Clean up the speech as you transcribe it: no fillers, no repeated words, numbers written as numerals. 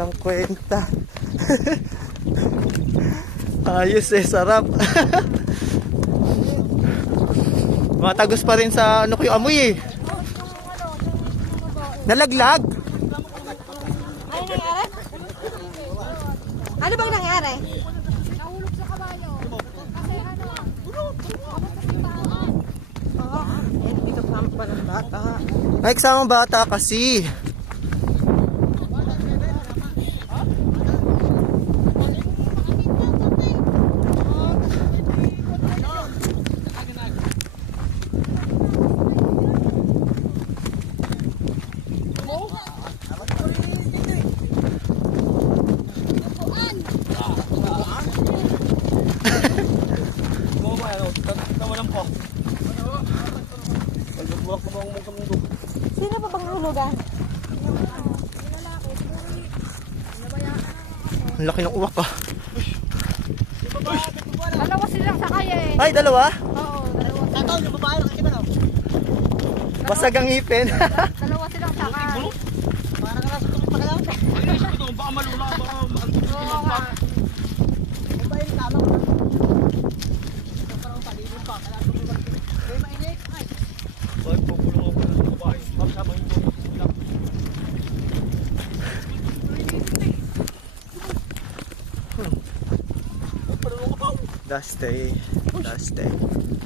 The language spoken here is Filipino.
Walang kwenta. Ayos eh, sarap. Matagos pa rin sa ano ko yung amoy eh. Nalaglag. Ano nangyari? Ano bang nangyari? Nahulog sa kabayo. Kasi ano, Oo. Eh, dito pa ng bata. Ay, kasamang bata kasi. Sino pa bang hulugan? Ang laki ng uwak ah. dalawa silang sakay eh. Ay, dalawa? Oo, dalawa. Basag ang ipin. Dalawa silang sakay. Oo nga. Last day.